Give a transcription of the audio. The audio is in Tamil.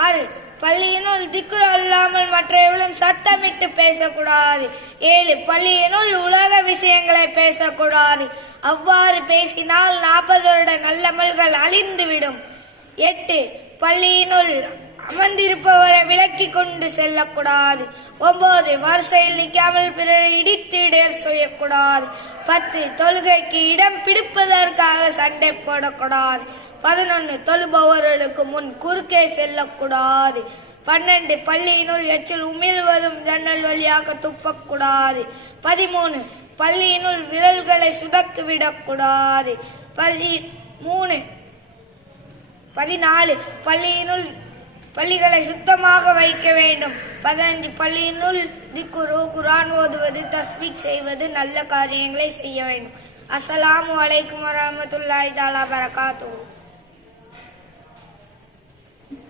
6. பள்ளியினுள் திக்ரு அல்லாமல் மற்ற எவ்வளவு சத்தமிட்டு பேசக்கூடாது. 7. பள்ளியினுள் உலக விஷயங்களை பேசக்கூடாது. அவ்வாறு பேசினால் 40 வருட நல்லமல்கள் அழிந்துவிடும். 8. பள்ளியினுள் அமர்ந்திருப்பவரை விலக்கி கொண்டு செல்லக்கூடாது. 9. வரிசையில் நிற்காமல் பிறரை இடித்து இடர் செய்யக்கூடாது. 10. தொழுகைக்கு இடம் பிடிப்பதற்காக சண்டை போடக்கூடாது. 11. தொழுபவர்களுக்கு முன் குறுக்கே செல்லக்கூடாது. 12. பள்ளியினுள் எச்சில் உமிழ்வதும் ஜன்னல் வழியாக துப்பக்கூடாது. 13. பள்ளியினுள் விரல்களை சுடக்கு விடக்கூடாது. 14. பள்ளிகளை சுத்தமாக வைக்க வேண்டும். 15. பள்ளியினுள் திக்ரு குர்ஆன் ஓதுவது தஸ்பீஹ் செய்வது நல்ல காரியங்களை செய்ய வேண்டும். அஸ்ஸலாமு அலைக்கும் வரஹ்மத்துல்லாஹி தஆலா பரகாத்துஹு.